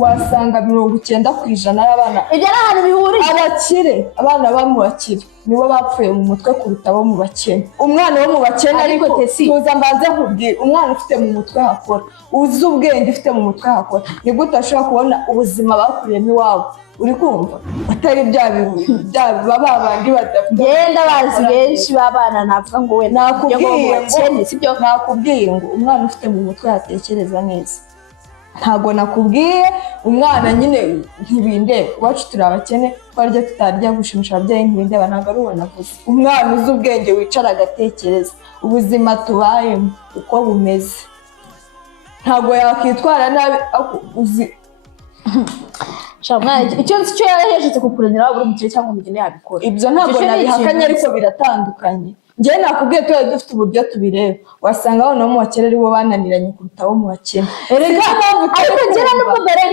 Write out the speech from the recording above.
wasanga 90% y'abana ibyo ari ahantu bihuriye. abakire abana bamubakire nibo bapfuye mu mutwe kuruta abo mu bakene. Umwana wo mu bakene ariko tuza mbanze nkubwire umwana ufite mu mutwe hakora uzi ubwenge ufite mu mutwe hakora ni gute ashobora kubona ubuzima bakuriyemo iwabo uri kumva atari bya babandi badafite genda bazi benshi babana navuga ngo we nakubwiye ngo umwana ufite mu mutwe yatekereza neza. Ntago nakubwiye umwana nyine ntibindeba wacu turi abakene twarya tutarya gushimisha ababyeyi ntibindeba ntago ari uwo navuze. Umwana uzi ubwenge wicara agatekereza ubuzima tubayemo uko bumeze ntago yakwitwara nabi uzi icyo yarahejeje kukuranira waba uri umukire cyangwa umugeni yabikora. Ibyo ntabwo nabihakanye ariko biratandukanye. Njye nakubwiye tuba dufite uburyo tubireba wasanga abana bo mu bakene aribo bananiranye kuruta abo mu bakene. Erega ariko njye nubwo dore